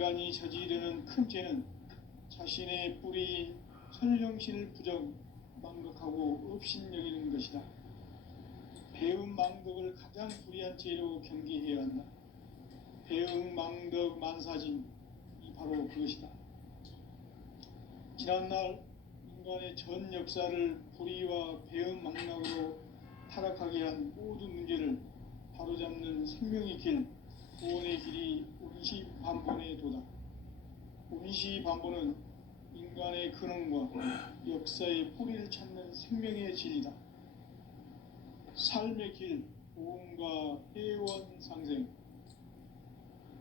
인간이 저지르는 큰 죄는 자신의 뿌리인 선령신을 망각하고 업신여기는 것이다. 배은망덕을 가장 불의한 죄로 경계해야 한다. 배은망덕 만사진이 바로 그것이다. 지난날 인간의 전 역사를 불의와 배은망락으로 타락하게 한 모든 문제를 바로잡는 생명의 길, 구원의 길이 운시반본의 도다. 운시반본은 인간의 근원과 역사의 뿌리를 찾는 생명의 진리다. 삶의 길, 보험과 회원 상생.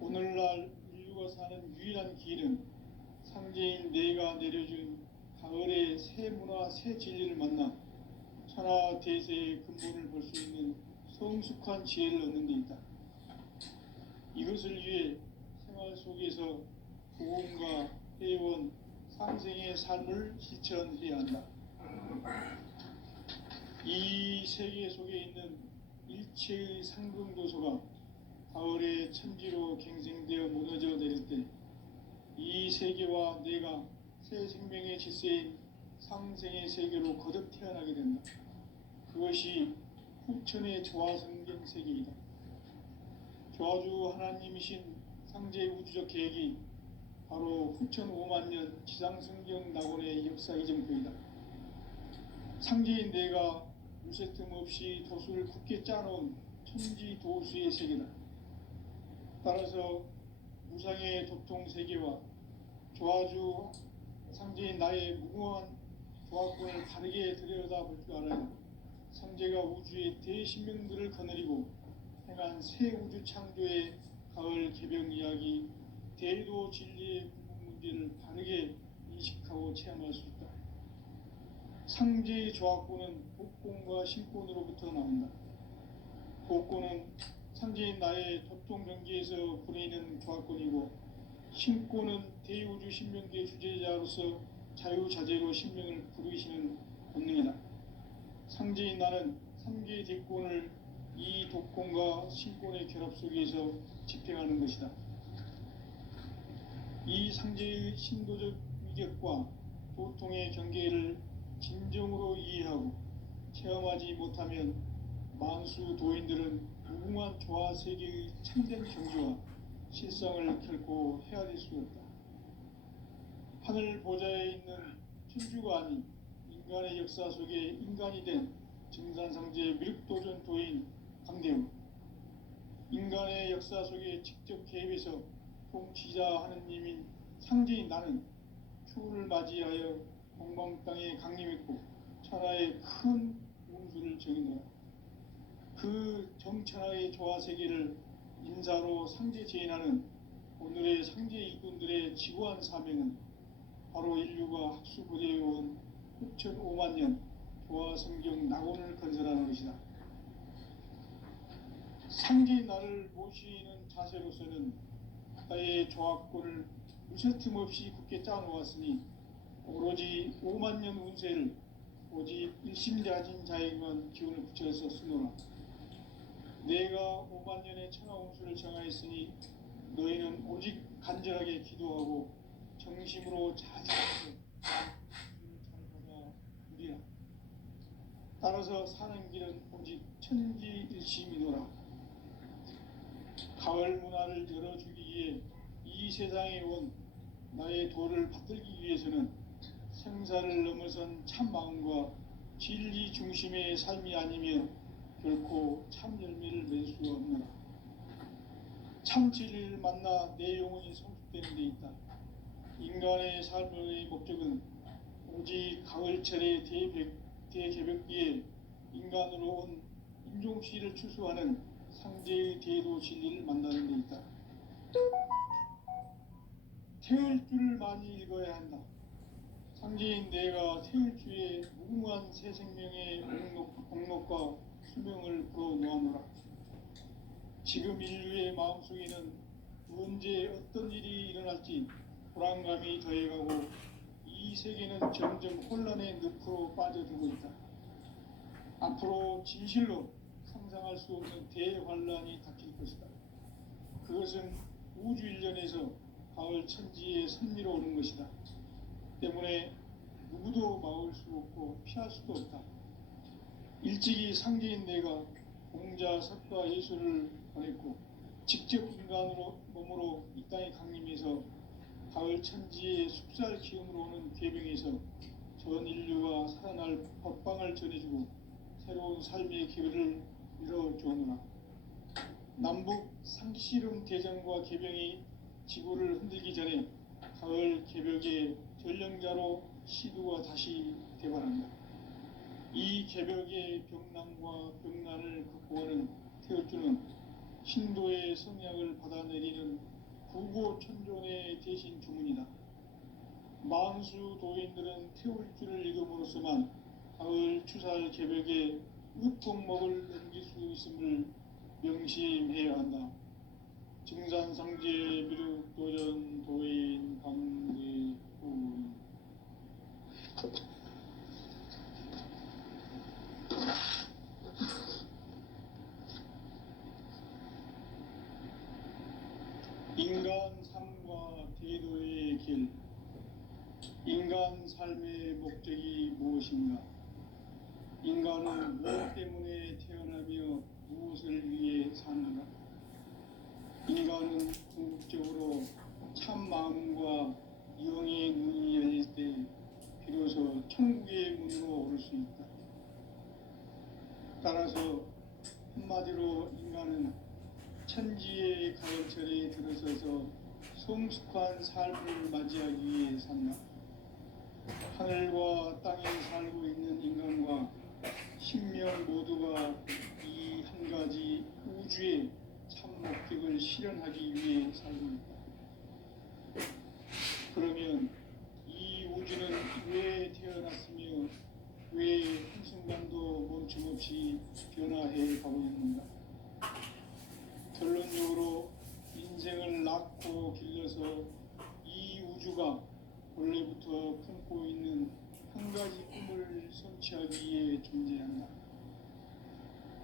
오늘날 인류가 사는 유일한 길은 상제인 내가 내려준 가을의 새 문화, 새 진리를 만나 천하 대세의 근본을 볼 수 있는 성숙한 지혜를 얻는 데 있다. 이것을 위해 생활 속에서 보험과 회원, 상생의 삶을 실천해야 한다. 이 세계 속에 있는 일체의 상금도소가 가을의 천지로 갱생되어 무너져 내릴 때 이 세계와 내가 새 생명의 질서인 상생의 세계로 거듭 태어나게 된다. 그것이 후천의 조화성경 세계이다. 조화주 하나님이신 상제 우주적 계획이 바로 후천 5만년 지상성경 낙원의 역사 이정표이다. 상제인 내가 물새 틈 없이 도수를 굳게 짜놓은 천지 도수의 세계다. 따라서 무상의 도통 세계와 조화주 상제인 나의 무궁한 조화권을 바르게 들여다볼 줄 알아야 상제가 우주의 대신명들을 거느리고 행한 새 우주 창조의 가을 개병 이야기, 대도 진리의 궁극 문제를 바르게 인식하고 체험할 수 있다. 상제의 조화권은 복권과 신권으로부터 나온다. 복권은 상제인 나의 도통 경계에서 부리는 조화권이고, 신권은 대우주 신명기의 주제자로서 자유자재로 신명을 부르시는 본능이다. 상제인 나는 3개의 대권을 이 독권과 신권의 결합 속에서 집행하는 것이다. 이 상제의 신도적 위격과 도통의 경계를 진정으로 이해하고 체험하지 못하면 만수 도인들은 무궁한 조화 세계의 참된 경지와 실상을 결코 헤아릴 수 없다. 하늘 보좌에 있는 천주가 아닌 인간의 역사 속에 인간이 된 증산상제 미륵도전 도인 강대우, 인간의 역사 속에 직접 개입해서 통치자 하느님인 상제인 나는 추후를 맞이하여 공방 땅에 강림했고 천하의 큰 운수를 정의노라. 그 정천하의 조화세계를 인사로 상제 제인하는 오늘의 상제 일꾼들의 지구한 사명은 바로 인류가 학수고대해온 후천 5만년 조화성경 낙원을 건설하는 것이다. 상제인 나를 모시는 자세로서는 나의 조화권을 무쇠틈 없이 굳게 짜놓았으니 오로지 5만년 운세를 오직 일심자진 자에게만 기운을 붙여서 쓰노라. 내가 5만년의 천하운수를 정하였으니 너희는 오직 간절하게 기도하고 정심으로 자제해서 잘 받아 누리라. 따라서 사는 길은 오직 천지일심이노라. 가을 문화를 열어주기 위해 이 세상에 온 나의 도를 받들기 위해서는 생사를 넘어선 참 마음과 진리 중심의 삶이 아니면 결코 참 열매를 맺을 수 없노라. 참 진리를 만나 내 영혼이 성숙되는 데 있다. 인간의 삶의 목적은 오직 가을철의 대개벽기에 인간으로 온 인종시를 추수하는 상제의 대도 진리를 만나는 데 있다. 태을 줄을 많이 읽어야 한다. 상제인 내가 태을 주에 무궁한 새 생명의 공록과 수명을 불어놓아노라. 지금 인류의 마음속에는 언제 어떤 일이 일어날지 불안감이 더해가고 이 세계는 점점 혼란의 늪으로 빠져들고 있다. 앞으로 진실로 상상할 수 없는 대환란이 닥칠 것이다. 그것은 우주 일련에서 가을 천지의 선미로 오는 것이다. 때문에 누구도 막을 수 없고 피할 수도 없다. 일찍이 상제인 내가 공자, 석가, 예수를 보냈고 직접 인간으로 몸으로 이 땅에 강림해서 가을 천지의 숲살 기운으로 오는 괴병에서 전 인류가 살아날 법방을 전해주고 새로운 삶의 기회를 열어주오노라. 남북 상씨름 대전과 개병이 지구를 흔들기 전에 가을 개벽의 전령자로 시두가 다시 개발한다. 이 개벽의 병난과 병난을 극복하는 태어주는 신도의 성약을 받아내리는 구고천존의 대신 주문이다. 만수 도인들은 태울주를 읽음으로써만 가을 추살 개벽의 으폭목을 넘길 수 있음을 명심해야 한다. 증산상제 미륵도전 도인 강대훈. 인간 삶과 대도의 길. 인간 삶의 목적이 무엇인가? 인간은 무엇 때문에 태어나며 무엇을 위해 사는가? 인간은 궁극적으로 참 마음과 영의 문이 열릴 때 비로소 천국의 문으로 오를 수 있다. 따라서 한마디로 인간은 천지의 가을철에 들어서서 성숙한 삶을 맞이하기 위해 산다. 하늘과 땅에 살고 있는 인간과 신명 모두가 이 한 가지 우주의 참 목적을 실현하기 위해 살고 있다. 그러면 이 우주는 왜 태어났으며 왜 한순간도 멈춤없이 변화해 가고 있는가? 결론적으로 인생을 낳고 길러서 이 우주가 원래부터 품고 있는 한 가지 꿈을 성취하기 위해 존재한다.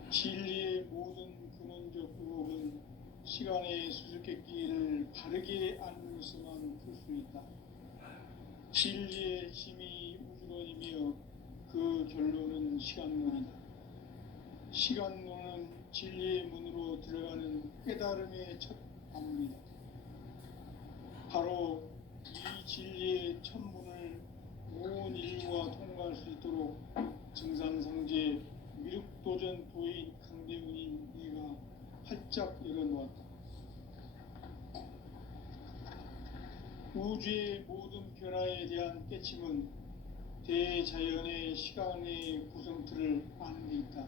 진리의 모든 근원적 의혹은 시간의 수수께끼를 바르게 알므로서만 풀 수 있다. 진리의 힘이 우주론이며 그 결론은 시간론이다. 시간론은 진리의 문으로 들어가는 깨달음의 첫 방문이다. 바로 이 진리의 첫 문을 온 인류가 통과할 수 있도록 증산상제 미륵도전 도인 강대훈인 네가 활짝 열어놓았다. 우주의 모든 변화에 대한 깨침은 대자연의 시간의 구성틀을 아는 데 있다.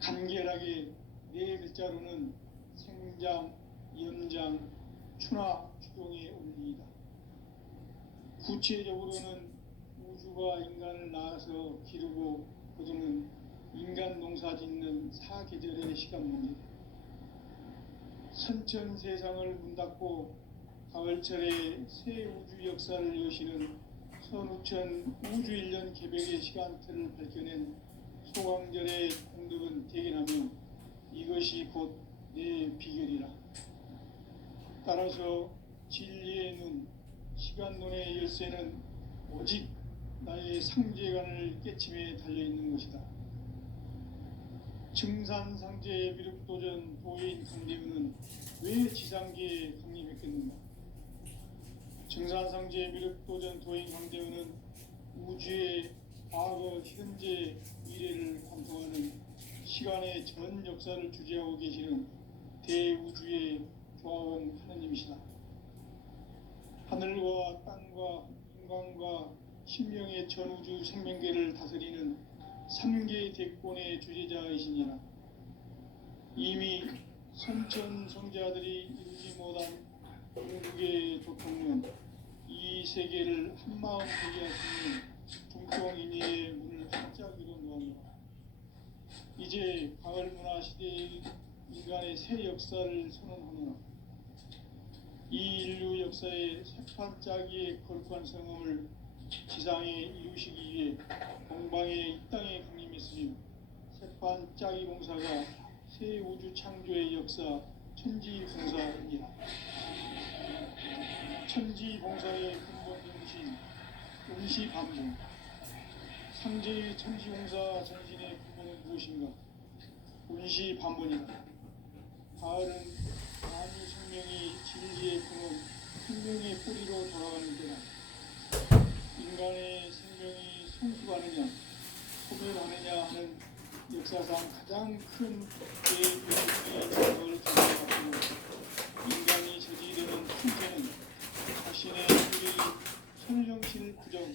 간결하게 네 글자로는 생장, 연장, 추나 추동의 원리이다. 구체적으로는 우주가 인간을 낳아서 기르고 거두는 인간 농사 짓는 사계절의 시간 문제다. 선천 세상을 문 닫고 가을철에 새 우주 역사를 여시는 선우천 우주 1년 개벽의 시간틀을 밝혀낸 소강절의 공덕은 대견하며 이것이 곧 내 비결이라. 따라서 진리의 눈, 시간론의 열쇠는 오직 나의 상제관을 깨침에 달려있는 것이다. 증산상제 미륵도전 도인 강대훈은 왜 지상계에 강림했겠는가? 증산상제 미륵도전 도인 강대훈은 우주의 과거, 현재, 미래를 관통하는 시간의 전 역사를 주재하고 계시는 대우주의 조화원 하느님이시다. 하늘과 땅과 인간과 신명의 전우주 생명계를 다스리는 3개 대권의 주제자이시니라. 이미 선천 성자들이 이루지 못한 궁극의 도통론, 이 세계를 한마음 되게 하시는 중통인의의 문을 활짝 열어놓았노라. 이제 가을 문화 시대의 인간의 새 역사를 선언하노라. 이 인류 역사의 새판짜기의 거룩한 성음을 지상에 이루시기 위해 동방에 이 땅에 강림했으며 새판짜기 공사가 새 우주 창조의 역사 천지공사입니다. 천지봉사의 근본 정신, 운시반복. 상제의 천지봉사 정신의 근본은 무엇인가? 운시반복이다. 가을은 만유 생명이 진리의 근원, 생명의 뿌리로 돌아가는 때다. 인간의 생명이 성숙하느냐, 소멸하느냐 하는 역사상 가장 큰 대변동의 생각을 주장하고, 인간이 저지르는 큰 죄는 자신의 뿌리 손령신을 부정,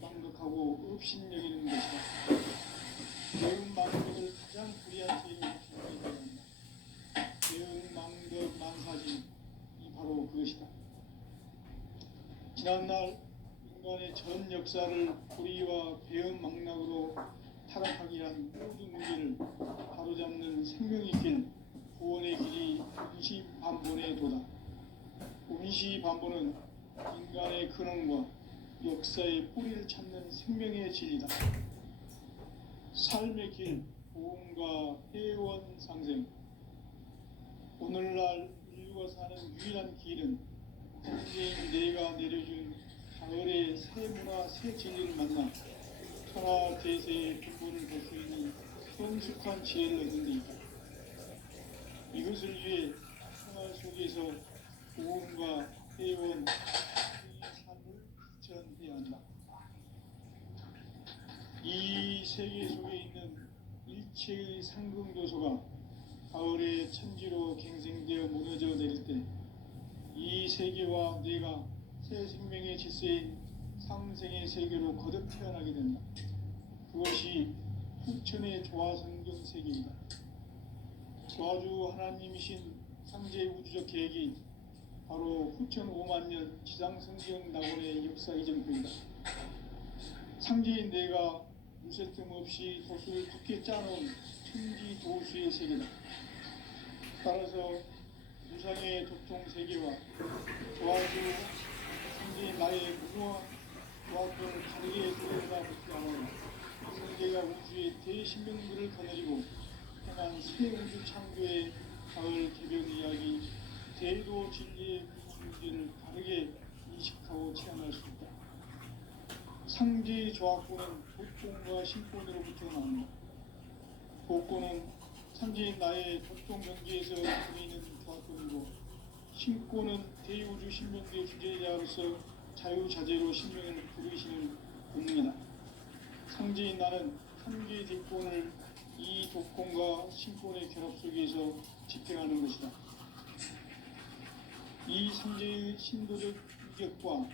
망각하고 업신여기는 것이다. 배은 망덕을 가장 불의한 죄로 규정해야 한다. 배은 망덕 만사지, 이 바로 그것이다. 지난날 인간의 전 역사를 불의와 배은 망락으로 타락하게 한 모든 문제를 바로잡는 생명의 길, 구원의 길이 운시반본의 도다. 운시반본은 인간의 근원과 역사의 뿌리를 찾는 생명의 진리다. 삶의 길, 보험과 회원 상생. 오늘날 인류가 사는 유일한 길은 현재인 내가 내려준 가을의 새 문화, 새 진리를 만나 천하 대세의 근본을 볼 수 있는 성숙한 지혜를 얻는 데 있다. 이것을 위해 생활 속에서 보험과 회원, 삶을 실천해야 한다. 이 세계 속에 있는 일체의 상승도소가 가을의 천지로 갱생되어 무너져 내릴 때 이 세계와 내가 새 생명의 질서인 상생의 세계로 거듭 태어나게 된다. 그것이 후천의 조화성경 세계이다. 조화주 하나님이신 상제 우주적 계획이 바로 후천 5만 년 지상성경 낙원의 역사 이전표이다. 상제인 내가 무쇠 틈 없이 도수를 굳게 짜놓은 천지 도수의 세계다. 따라서 무상의 도통 세계와 조화주 상제인 나의 무궁한 조화권을 다르게 들여다보지 않아요. 상제가 우주의 대신명들을 거느리고 행한 새 우주 창조의 가을 개변 이야기, 대도 진리의 문제를 다르게 인식하고 체험할 수 있다. 상제의 조화권은 복권과 신권으로부터 나온다. 복권은 상제인 나의 도통 경지에서 보이는 조화권이고, 신권은 대우주 신명대 주제자로서 자유자재로 신명을 부르시는 본능이다. 상제인 나는 한계의 뒷권을 이 독권과 신권의 결합 속에서 집행하는 것이다. 이 상제의 신도적 인격과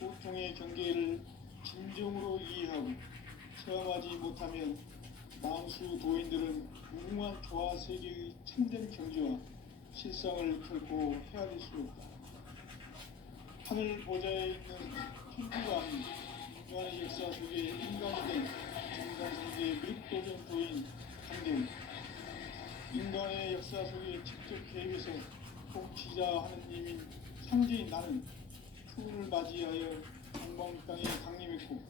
보통의 경계를 진정으로 이해하고 체험하지 못하면 만수 도인들은 무궁한 조화 세계의 참된 경지와 실상을 결코 헤아릴 수 없다. 하늘 보좌에 있는 천주가 아닌 인간의 역사 속에 인간이 된 정상세계의 밀도전 도인 강대우, 인간의 역사 속에 직접 계획해서 복지자 하느님인 상제인 나는 추운을 맞이하여 방방 땅에 강림했고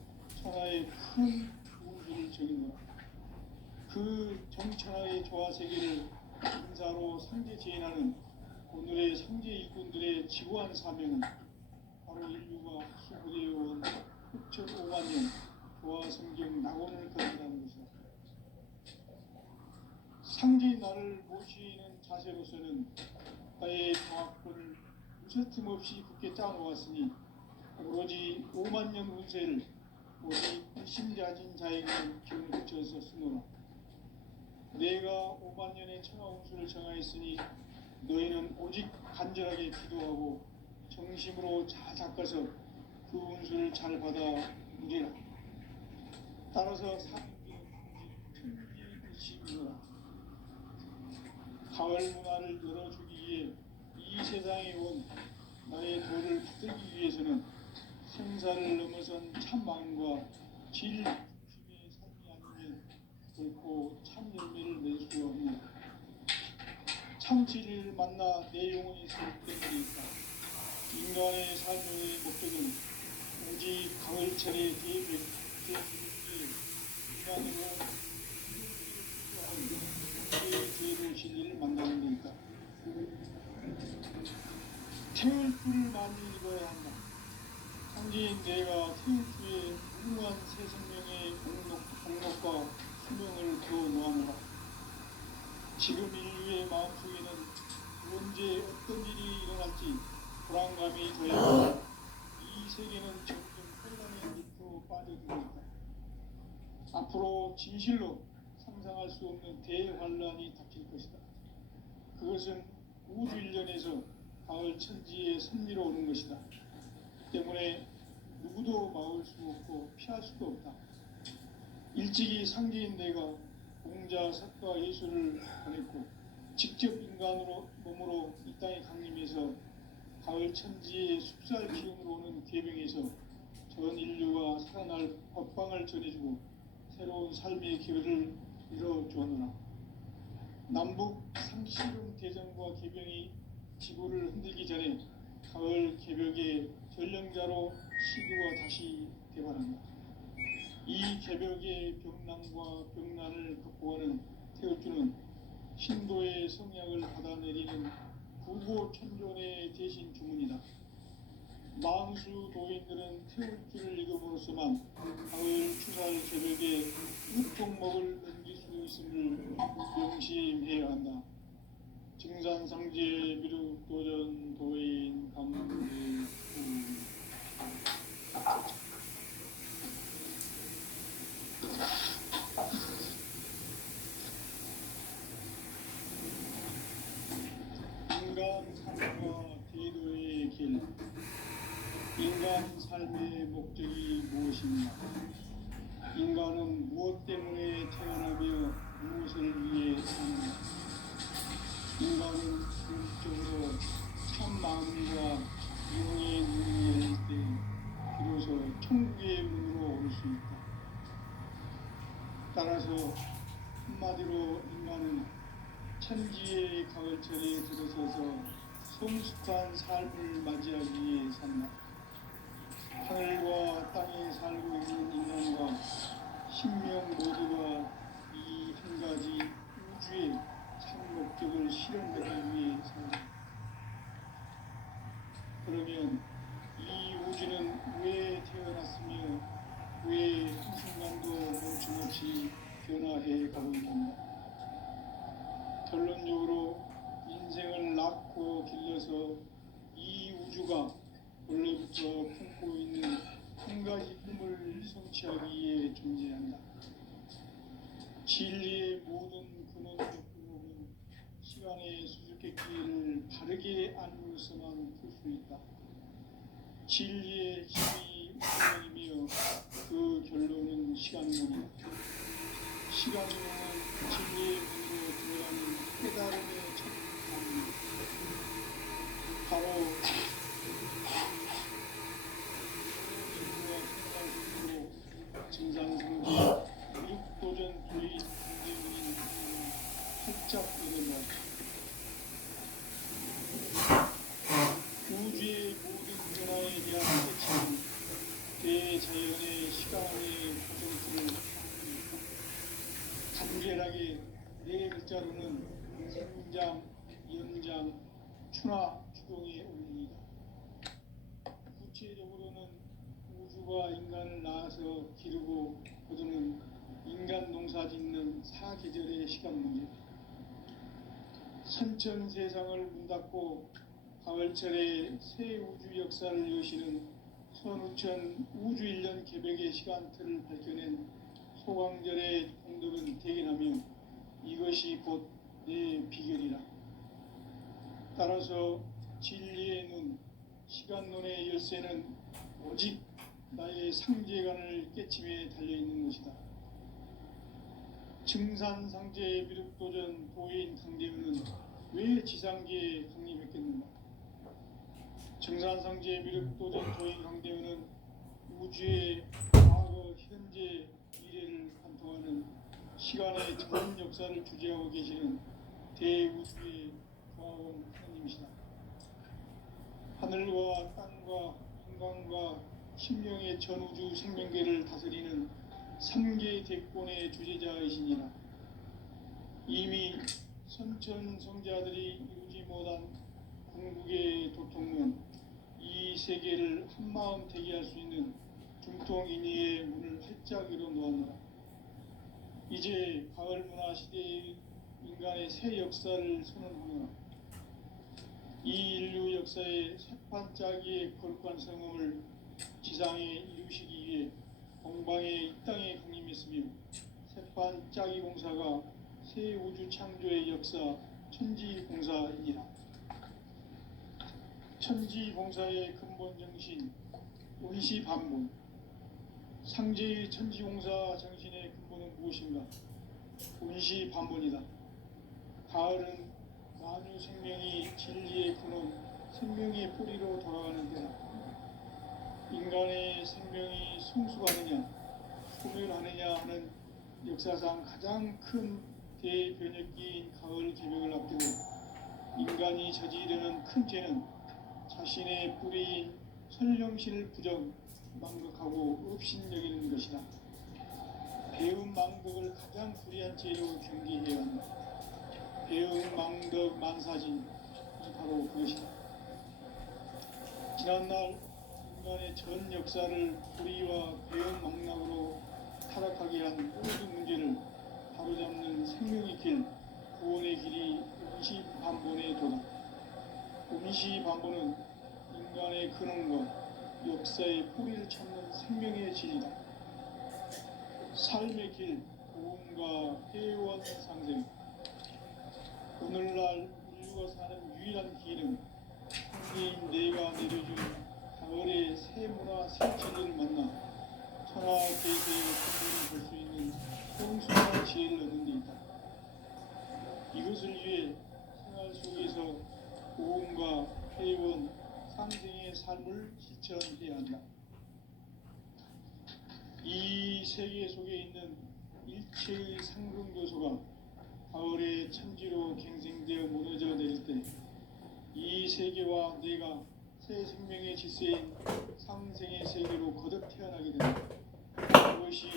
천하의 큰 우주를 정인노라. 그 정천하의 조화세계를 인사로 상제 제인하는 오늘의 상제 일꾼들의 지구한 사명은 바로 인류가 수부되어온 후천 5만 년 조화성경 낙원을 건너가는 것이다. 상제인 나를 모시는 자세로서는 나의 조화권을 무쇠 틈 없이 굳게 짜놓았으니 오로지 5만 년 운세를 오직 일심자진 자에게 기운을 붙여서 쓰노라. 내가 5만 년의 천하 운수를 정하였으니 너희는 오직 간절하게 기도하고 정심으로 잘 닦아서 그 운수를 잘 받아 누리라. 따라서 사는게 천지일시이노라. 가을 문화를 열어주기 위해 이 세상에 온 나의 도를 받들기 위해서는 생사를 넘어선 참마음과 질 중심의 삶이 아니면 결코 참 열매를 낼 수 없는 참 진리를 만나 내 영혼이 소속된 데 있다. 인간의 삶의 목적은 오직 가을철의 대비에 인간으로 제도 진리를 만나는 데 있다. 태울 줄을 많이 읽어야 한다. 상지인 내가 태울 주의 무궁한 새 생명의 공력과 수명을 그어 놓아노라. 지금 인류의 마음속에는 언제 어떤 일이 일어날지 불안감이 더해지고 이 세계는 점점 혼란의 늪으로 빠져들고 있다. 앞으로 진실로 상상할 수 없는 대환란이 닥칠 것이다. 그것은 우주 일련에서 가을 천지의 섭리로 오는 것이다. 때문에 누구도 막을 수 없고 피할 수도 없다. 일찍이 상제인 내가 공자, 석가, 예수를 보냈고 직접 인간으로 몸으로 이 땅에 강림해서 가을 천지의 숲살 기운으로 오는 계병에서 전 인류가 살아날 법방을 전해주고 새로운 삶의 기회를 이뤄주었노라. 남북 상시름 대전과 계병이 지구를 흔들기 전에 가을 개벽의 전령자로 시두가 다시 대발한다. 이 개벽의 병난과 병난을 극복하는 태울주는 신도의 성약을 받아내리는 구고천존의 대신 주문이다. 만수 도인들은 태울주를 읽음으로써만 가을 추살 개벽의 육종목을 넘길 수 있음을 명심해야 한다. 증산상제 미륵도전 도인 강대우 인간 삶과 제도의 길. 인간 삶의 목적이 무엇인가? 인간은 무엇 때문에 태어나며 무엇을 위해 사는가? 인간은 궁극적으로 참 마음과 영의 눈이 열릴 때 비로소 천국의 문으로 올 수 있다. 따라서 한마디로 인간은 천지의 가을철에 들어서서 성숙한 삶을 맞이하기 위해 산다. 하늘과 땅에 살고 있는 인간과 신명 모두가 이 한 가지 우주의 참 목적을 실현하기 위해 산다. 그러면 이 우주는 왜 태어났으며 왜 한순간도 멈춤없이 변화해 가고 있는가? 결론적으로 인생을 낳고 길러서 이 우주가 원래부터 품고 있는 한 가지 꿈을 성취하기 위해 존재한다. 진리의 모든 근원적으로는 시간의 수수께끼를 바르게 알므로서만 풀 수 있다. 진리의 힘이 우주이며 그 결론은 시간론이다. 시간론은 진리의 문으로 들어가는 깨달음의 첫 단계이다. 바로 증상상제 육도전 도의 상제인 활짝 일어나 우주의 모든 변화에 대한 끝은 대자연의 시간의 고정틀을 간결하게 네 글자로는 생장, 연장, 추나 추동에 올립니다. 구체적으로는 우주가 인간을 낳아서 기르고 거두는 인간 농사 짓는 사계절의 시간 문제. 선천 세상을 문 닫고 가을철에 새 우주 역사를 여시는 선우천 우주 1년 개벽의 시간틀을 밝혀낸 소강절의 공덕은 대견하며 이것이 곧 내 비결이라. 따라서 진리의 눈, 시간론의 열쇠는 오직 나의 상제관을 깨침에 달려있는 것이다. 증산상제 미륵도전 도인 강대우는 왜 지상계에 강림했겠는가? 증산상제 미륵도전 도인 강대우는 우주의 과거, 현재, 미래를 관통하는 시간의 전 역사를 주재하고 계시는 대우주의 과원 하나님이시다. 하늘과 땅과 한강과 신명의 전우주 생명계를 다스리는 3개 대권의 주제자이시니라. 이미 선천 성자들이 이루지 못한 궁극의 도통론 이 세계를 한마음 되게 할 수 있는 중통인의의 문을 활짝 열어 놓았노라. 이제 가을 문화 시대의 인간의 새 역사를 선언하노라. 이 인류 역사의 새판짜기의 거룩한 성음을 지상에 이루시기 위해 공방에 이 땅에 강림했으며 새판짜기 공사가 새 우주 창조의 역사 천지공사이니라. 천지공사의 근본 정신 운시반문. 상제의 천지공사 정신의 근본은 무엇인가? 운시반문이다. 가을은 만유 생명이 진리의 근원, 생명의 뿌리로 돌아가는 때다. 인간의 생명이 성숙하느냐, 소멸하느냐 하는 역사상 가장 큰 대변혁기인 가을 개벽을 앞두고 인간이 저지르는 큰 죄는 자신의 뿌리인 선령신을 망각하고 업신여기는 것이다. 배운 망덕을 가장 불의한 죄로 경계해야 한다. 배운 망덕 만사진이 바로 그것이다. 지난날 인간의 전 역사를 불의와 배운 망락으로 타락하게 한 모든 문제를 바로잡는 생명의 길, 구원의 길이 운시반본의 도다. 운시반본은 인간의 근원과 역사의 뿌리를 찾는 생명의 진리다. 삶의 길, 고음과 회원 상생. 오늘날 인류가 사는 유일한 길은 성계인 내가 내려준 가을의 새 문화 새 진리를 만나 천하 계세의 근본을 볼 수 있는 성숙한 지혜를 얻는 데 있다. 이것을 위해 생활 속에서 고음과 회원 상생의 삶을 실천해야 한다. 이 세계 속에 있는 일체의 상승 요소가 가을의 천지로 갱생되어 무너져 내릴 때 이 세계와 내가 새 생명의 질서인 상생의 세계로 거듭 태어나게 된다. 그것이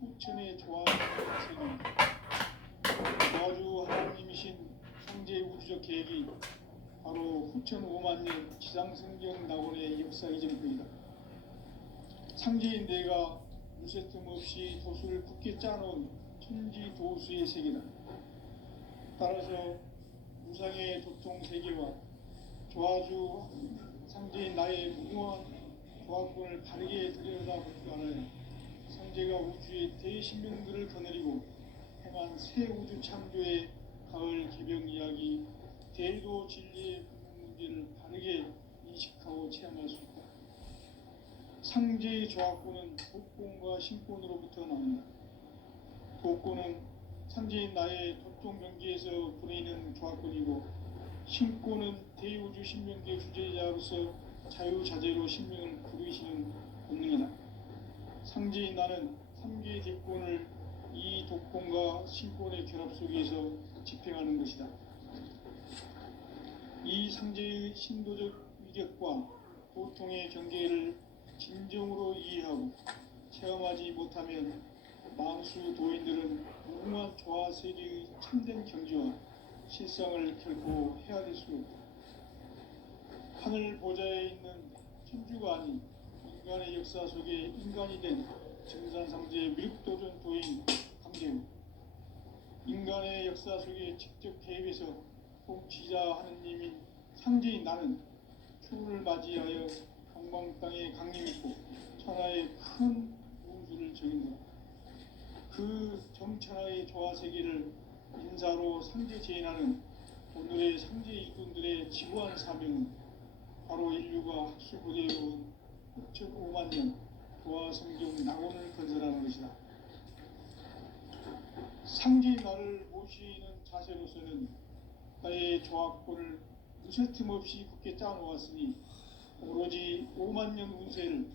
후천의 조화의 세계입니다. 조화주 하나님이신 상제 우주적 계획이 바로 후천 5만 년 지상성경 낙원의 역사 이전부이다. 상제인 내가 무쇠 틈 없이 도수를 굳게 짜놓은 천지 도수의 세계다. 따라서 무상의 도통 세계와 조화주 상제인 나의 무모한 조화권을 바르게 들여다볼 줄 알아야 상제가 우주의 대신명들을 거느리고 행한 새 우주 창조의 가을 개벽 이야기 대도 진리의 문제를 바르게 인식하고 체험할 수 있다. 상제의 조화권은 독권과 신권으로부터 나온다. 독권은 상제인 나의 도통 경계에서 부리는 조화권이고, 신권은 대우주 신명계 주제자로서 자유자재로 신명을 부르시는 본능이다. 상제인 나는 3개의 대권을 이 독권과 신권의 결합 속에서 집행하는 것이다. 이 상제의 신도적 위력과 도통의 경계를 진정으로 이해하고 체험하지 못하면 만수 도인들은 무궁한 조화 세계의 참된 경지와 실상을 결코 헤아릴 수 없다. 하늘 보좌에 있는 천주가 아닌 인간의 역사 속에 인간이 된 증산상제의 미륵도전 도인 강재우, 인간의 역사 속에 직접 개입해서 통치자 하느님인 상제인 나는 추운을 맞이하여 동방 땅에 강림했고 천하의 큰 우주를 적인다. 그 정천하의 조화 세계를 인사로 상제 제인하는 오늘의 상제 일꾼들의 지구한 사명은 바로 인류가 학수고대해온 6,5만 년 조화 성경 낙원을 건설하는 것이다. 상제의 나를 모시는 자세로서는 나의 조화권을 무쇠틈 없이 굳게 짜놓았으니 오로지 5만 년 운세를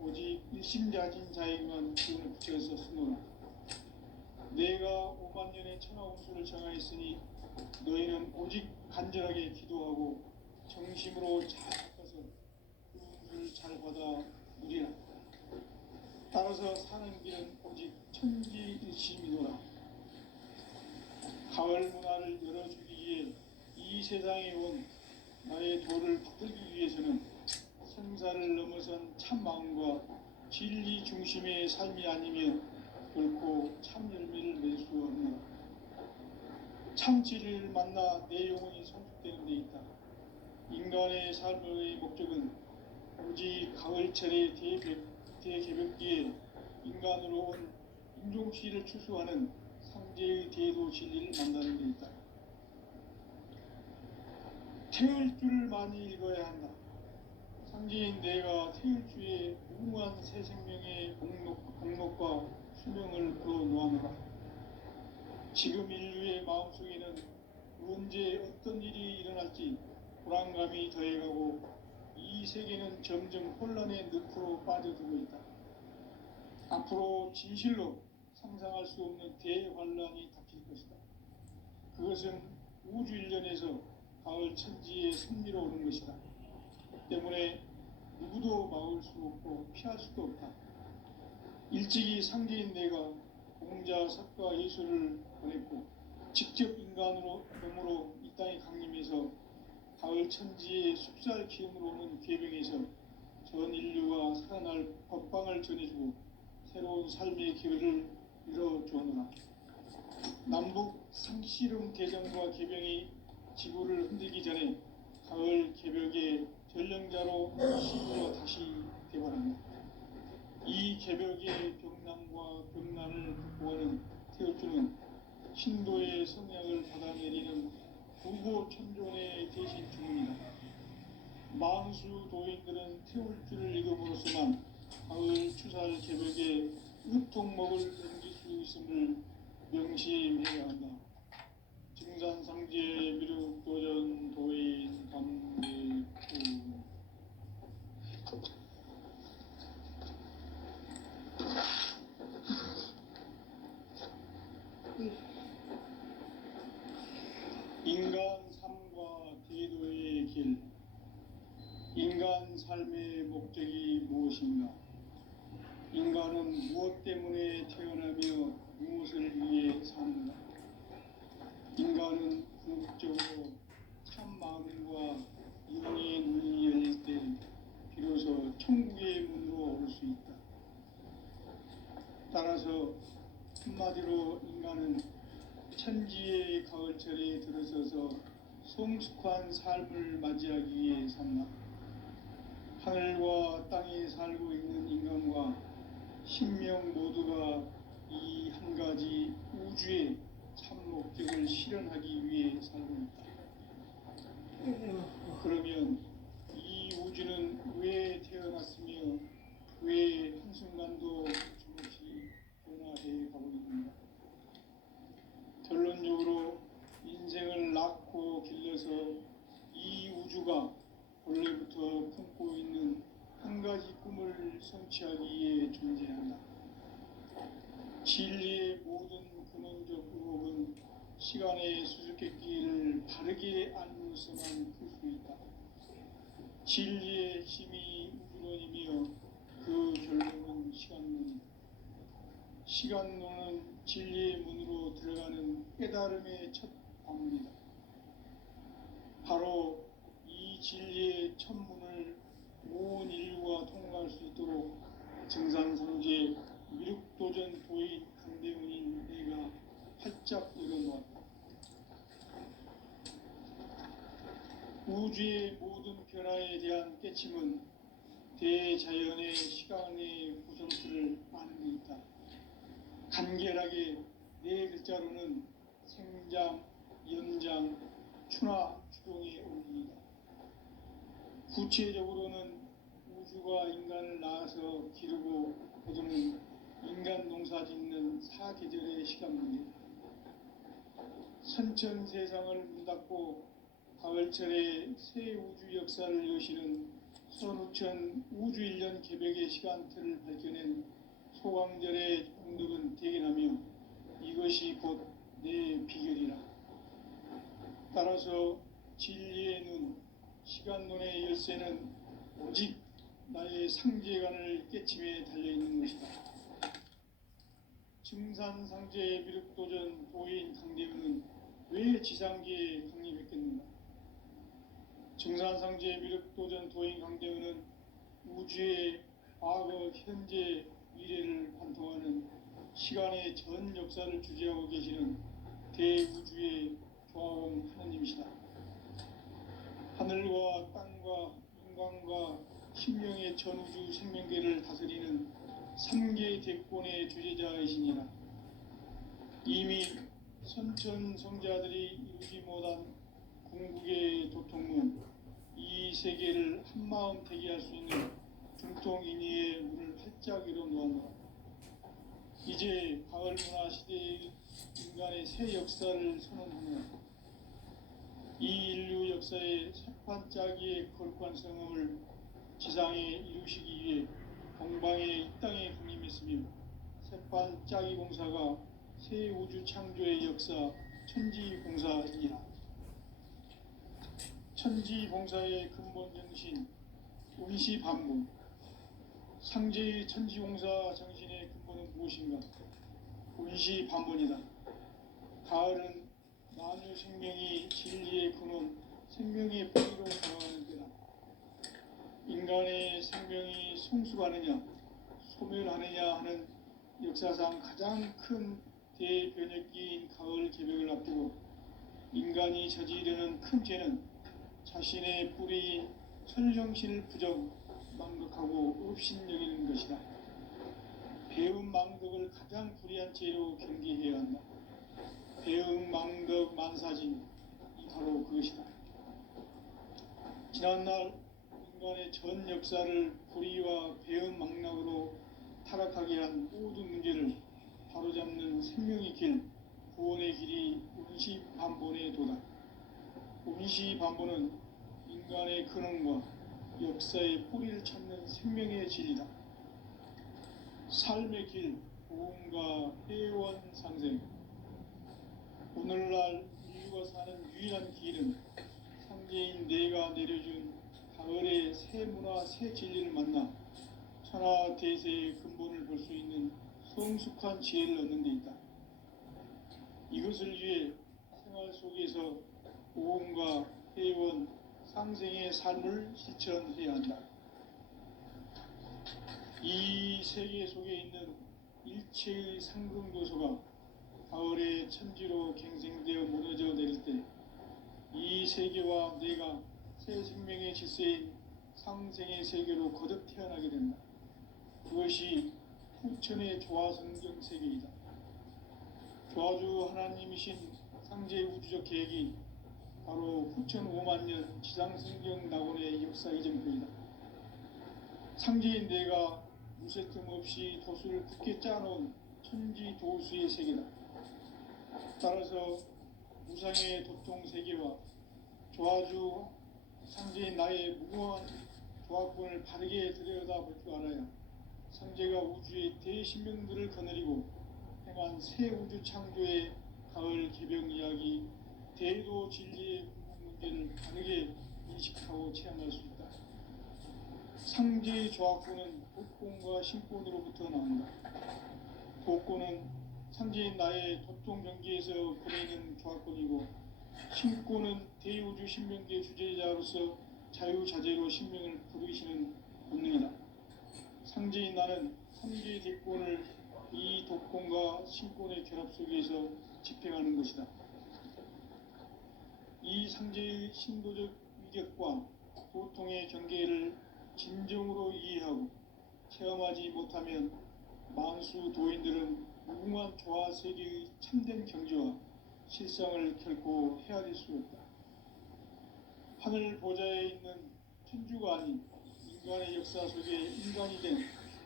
오직 일심자진 자에게만 기운을 붙여서 쓰노라. 내가 5만 년의 천하 운수를 정하였으니 너희는 오직 간절하게 기도하고 정심으로 잘 닦아서 그 운수를 잘 받아 누리라. 따라서 사는 길은 오직 천지일심이노라. 가을 문화를 열어주기 위해 이 세상에 온 나의 도를 받들기 위해서는 참 마음과 진리 중심의 삶이 아니면 결코 참 열매를 낼 수 없는 참치를 만나 내 영혼이 성숙되는 데 있다. 인간의 삶의 목적은 오직 가을철의 대개벽기에 인간으로 온 인종시를 추수하는 상제의 대도 진리를 만나는 데 있다. 태을 줄을 많이 읽어야 한다. 상제인 내가 태을 주에 무궁한 새 생명의 공목과 수명을 불어놓아노라. 지금 인류의 마음속에는 언제 어떤 일이 일어날지 불안감이 더해가고 이 세계는 점점 혼란의 늪으로 빠져들고 있다. 앞으로 진실로 상상할 수 없는 대환란이 닥칠 것이다. 그것은 우주 일련에서 가을 천지의 승리로 오는 것이다. 때문에 누구도 막을 수 없고 피할 수도 없다. 일찍이 상제인 내가 공자, 석가, 예수를 보냈고 직접 인간으로 몸으로 이 땅에 강림해서 가을 천지의 숲살 기운으로 오는 계병에서 전 인류가 살아날 법방을 전해주고 새로운 삶의 기회를 열어주었노라. 남북 상씨름 대전과 계병이 지구를 흔들기 전에 가을 개벽의 전령자로 시구로 다시 개발한다. 이 개벽의 병난과 병난을 극복하는 태어주는 신도의 성약을 받아내리는 부고 천존의 대신 주문이다. 만수 도인들은 태울주를 읽음으로써만 가을 추살 개벽의 으통목을 넘길 수 있음을 명심해야 한다. 증산상제 미륵도전 도인 감대구 인간 삶과 대도의 길. 인간 삶의 목적이 무엇인가? 인간은 무엇 때문에 태어나며 무엇을 위해 사는가? 인간은 궁극적으로 참 마음과 영의 눈이 열릴 때 비로소 천국의 문으로 올 수 있다. 따라서 한마디로 인간은 천지의 가을철에 들어서서 성숙한 삶을 맞이하기 위해 산다. 하늘과 땅에 살고 있는 인간과 신명 모두가 이 한 가지 우주의 참 목적을 실현하기 위해 살고 있다. 그러면 이 우주는 왜 태어났으며 왜 한순간도 조금씩 변화해 가고 있는가? 결론적으로 인생을 낳고 길러서 이 우주가 본래부터 품고 있는 한 가지 꿈을 성취하기 위해 존재한다. 진리의 모든 근원적 의혹은 시간의 수수께끼를 바르게 알므로서만 풀 수 있다. 진리의 힘이 우주론이며 그 결론은 시간론이다. 시간론은 진리의 문으로 들어가는 깨달음의 첫 방문이다. 바로 이 진리의 첫 문을 온 인류가 통과할 수 있도록 증산상제 미륵도전 도인 강대훈인 내가 활짝 열어놓았다. 우주의 모든 변화에 대한 깨침은 대자연의 시간의 구성틀을 아는 데 있다. 간결하게 네 글자로는 생장, 연장, 추나 추동의 원리이다. 구체적으로는 우주가 인간을 낳아서 기르고 거두는 인간 농사 짓는 사계절의 시간 문제다. 선천 세상을 문 닫고 가을철에 새 우주 역사를 여시는 선우천 우주일년 개벽의 시간틀을 밝혀낸 소강절의 공덕은 대견하며 이것이 곧 내 비결이라. 따라서 진리의 눈, 시간론의 열쇠는 오직 나의 상제관을 깨침에 달려있는 것이다. 증산상제 미륵도전 도인 강대훈은 왜 지상계에 강림했겠는가? 증산상제 미륵도전 도인 강대훈은 우주의 과거, 현재, 미래를 관통하는 시간의 전 역사를 주재하고 계시는 대우주의 조화원 하나님이시다. 하늘과 땅과 인간과 신명의 전우주 생명계를 다스리는 삼계 대권의 주재자이시니라. 이미 선천성자들이 이루지 못한 궁극의 도통은 이 세계를 한마음 되게 할 수 있는 중통인의의 문을 활짝 열어놓았노라. 이제 가을 문화 시대의 인간의 새 역사를 선언하며 이 인류 역사의 새판짜기의 거룩한 성음을 지상에 이루시기 위해 동방의 이 땅에 강림했으며 새판짜기 공사가 새 우주 창조의 역사 천지봉사이니라. 천지봉사의 근본 정신 운시반문. 상제의 천지봉사 정신의 근본은 무엇인가? 운시반문이다. 가을은 만유 생명이 진리의 근원, 생명의 뿌리로 돌아가는 때다. 인간의 생명이 성숙하느냐, 소멸하느냐 하는 역사상 가장 큰 대변혁기인 가을 개벽을 앞두고 인간이 저지르는 큰 죄는 자신의 뿌리인 천령신을 망각하고 업신여기는 것이다. 배움 망덕을 가장 불의한 죄로 경계해야 한다. 배움 망덕 만사진이 바로 그것이다. 지난날 인간의 전 역사를 불의와 배움 망락으로 타락하게 한 모든 문제를 바로잡는 생명의 길, 구원의 길이 운시반본의 도다. 운시반본은 인간의 근원과 역사의 뿌리를 찾는 생명의 진리다. 삶의 길, 보험과 회원 상생. 오늘날 인류가 사는 유일한 길은 상제인 내가 내려준 가을의 새 문화, 새 진리를 만나 천하 대세의 근본을 볼 수 있는 성숙한 지혜를 얻는 데 있다. 이것을 위해 생활 속에서 보험과 회원, 상생의 삶을 실천해야 한다. 이 세계 속에 있는 일체의 상승도소가 가을의 천지로 갱생되어 무너져 내릴 때 이 세계와 내가 새 생명의 질서인 상생의 세계로 거듭 태어나게 된다. 그것이 후천의 조화성경 세계이다. 조화주 하나님이신 상제 우주적 계획이 바로 후천 5만 년 지상성경 낙원의 역사 이정표이다. 상제인 내가 무쇠 틈 없이 도수를 굳게 짜놓은 천지 도수의 세계다. 따라서 무상의 도통 세계와 조화주 상제인 나의 무궁한 조합권을 바르게 들여다볼 줄 알아야 상제가 우주의 대신명들을 거느리고 행한 새 우주 창조의 가을 개벽 이야기, 대도 진리의 문제를 바르게 인식하고 체험할 수 있다. 상제의 조합권은 도권과 신권으로부터 나온다. 도권은 상제인 나의 도통 경계에서 보내는 조합권이고, 신권은 대우주 신명계 주제자로서 자유자재로 신명을 부르시는 본능이다. 상제인 나는 상제의 대권을 이 도권과 신권의 결합 속에서 집행하는 것이다. 이 상제의 신도적 위격과 도통의 경계를 진정으로 이해하고 체험하지 못하면 만수 도인들은 무궁한 조화 세계의 참된 경지와 실상을 결코 헤아릴 수 없다. 하늘 보좌에 있는 천주가 아닌 인간의 역사 속에 인간이 된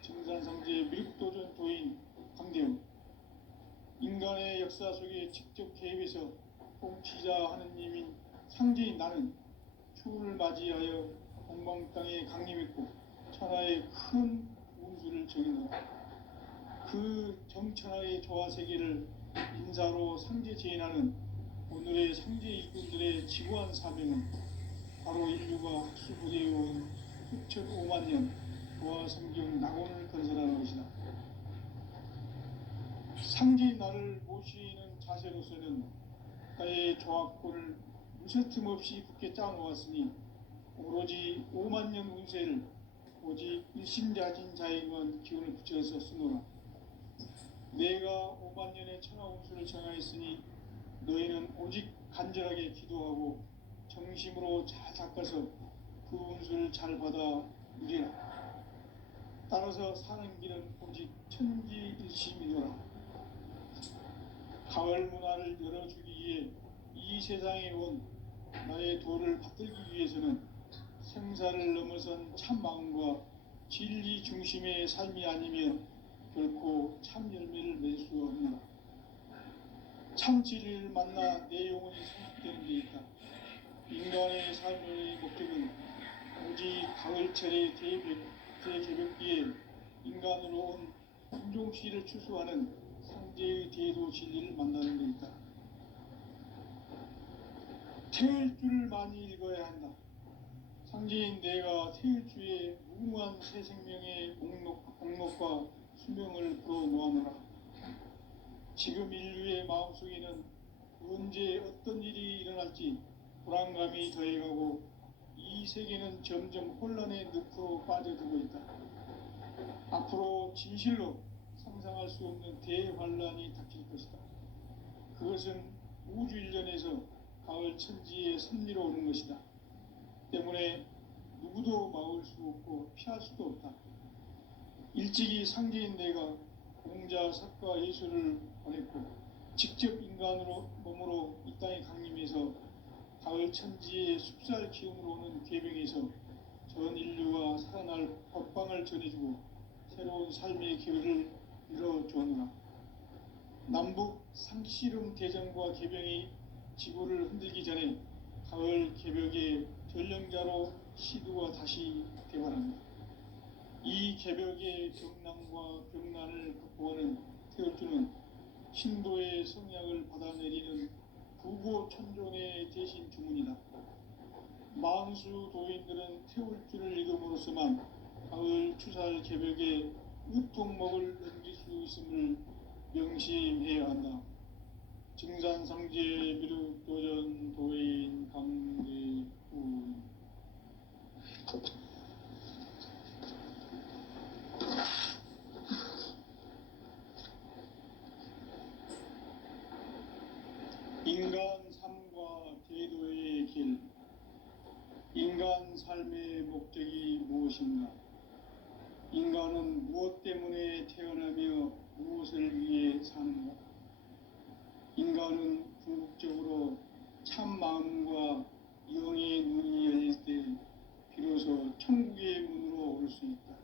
정산상제의 미륵도전 도인 강대웅, 인간의 역사 속에 직접 개입해서 통치자 하느님인 상제인 나는 추후를 맞이하여 동방 땅에 강림했고 천하의 큰 운수를 정해놓았다. 그 정천하의 조화 세계를 인사로 상제 제인하는 오늘의 상제 일꾼들의 지구한 사명은 바로 인류가 학수부대해온 후천 5만 년 조화 성경 낙원을 건설하는 것이다. 상제인 나를 모시는 자세로서는 나의 조합권을 무쇠틈 없이 굳게 짜놓았으니 오로지 5만 년 운세를 오직 일심가진 자에게만 기운을 붙여서 쓰노라. 내가 5만 년의 천하 운수를 정하였으니 너희는 오직 간절하게 기도하고 정심으로 잘 닦아서 그 운수를 잘 받아 누리라. 따라서 사는 길은 오직 천지일심이노라. 가을 문화를 열어주기 위해 이 세상에 온 나의 도를 받들기 위해서는 생사를 넘어선 참 마음과 진리 중심의 삶이 아니면 결코 참 열매를 맺을 수 없노라. 참 진리를 만나 내 영혼이 성숙되는 데 있다. 인간의 삶의 목적은 오직 가을철의 대개벽기에 인간으로 온 품종씨를 추수하는 상제의 대도 진리를 만나는 데 있다. 태일주를 많이 읽어야 한다. 상제인 내가 태일주의 무궁한 새 생명의 목록과 수명을 풀어놓아노라. 지금 인류의 마음속에는 언제 어떤 일이 일어날지 불안감이 더해가고 이 세계는 점점 혼란의 늪으로 빠져들고 있다. 앞으로 진실로 상상할 수 없는 대환란이 닥칠 것이다. 그것은 우주 일련에서 가을 천지의 섭리로 오는 것이다. 때문에 누구도 막을 수 없고 피할 수도 없다. 일찍이 상제인 내가 공자, 석가, 예수를 보냈고 직접 인간으로 몸으로 이 땅에 강림해서 가을 천지의 숲살 기운으로 오는 계병에서 전 인류와 살아날 법방을 전해주고 새로운 삶의 기회를 열어주었노라. 남북 상씨름 대전과 개병이 지구를 흔들기 전에 가을 개벽의 전령자로 시두가 다시 개발합니다. 이 개벽의 경난과 병난을 극복하는 태울주는 신도의 성약을 받아내리는 부고천존의 대신 주문이다. 만수 도인들은 태울주를 읽음으로써만 가을 추살 개벽에 우통목을 넘길 수 있음을 명심해야 한다. 증산상제 미륵도전 도인 강대훈. 인간 삶과 제도의 길. 인간 삶의 목적이 무엇인가? 인간은 무엇 때문에 태어나며 무엇을 위해 사는가? 인간은 궁극적으로 참 마음과 영의 눈이 열릴 때 비로소 천국의 문으로 올 수 있다.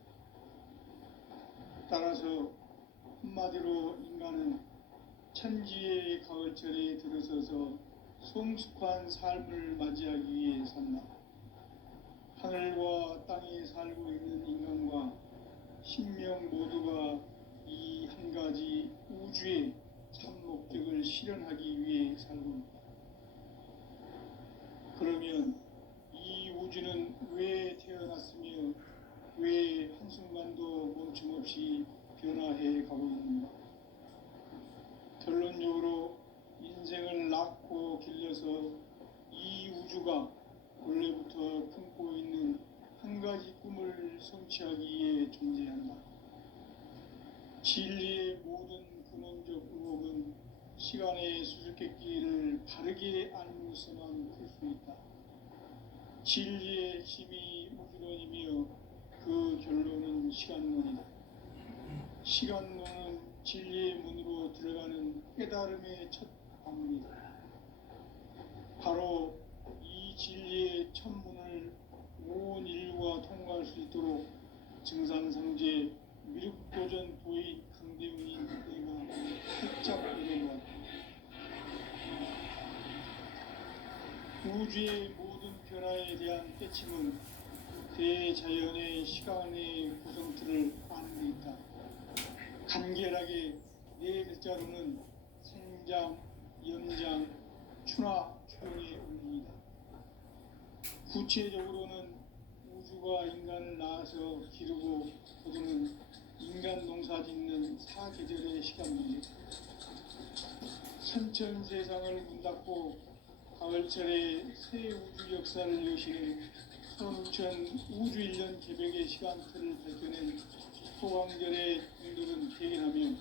따라서 한마디로 인간은 천지의 가을철에 들어서서 성숙한 삶을 맞이하기 위해 산다. 하늘과 땅에 살고 있는 인간과 신명 모두가 이 한 가지 우주의 참 목적을 실현하기 위해 살고 있다. 그러면 이 우주는 왜 태어났으며 왜 한순간도 멈춤없이 변화해 가고 있는가? 결론적으로 인생을 낳고 길러서 이 우주가 원래부터 품고 있는 한 가지 꿈을 성취하기 위해 존재한다. 진리의 모든 근원적 의혹은 시간의 수수께끼를 바르게 알므로서만 풀 수 있다. 진리의 핵심이 우주론이며 그 결론은 시간론이다. 시간론은 진리의 문으로 들어가는 깨달음의 첫 방문이다. 바로 이 진리의 첫 문을 온 인류가 통과할 수 있도록 증산상제 미륵도전 도인 강대훈이 내가 살짝 이뤄놓았다. 우주의 모든 변화에 대한 깨침은 대자연의 시간의 구성틀을 아는 데 있다. 간결하게 네 글자로는 생장, 연장, 추나, 초용의 원리이다. 구체적으로는 우주가 인간을 낳아서 기르고 거두는 인간 농사 짓는 사계절의 시간입니다. 선천 세상을 문 닫고 가을철에 새 우주 역사를 여시는 선천 우주 1년 개벽의 시간표를 밝혀낸 소강절의 행동은 퇴행하며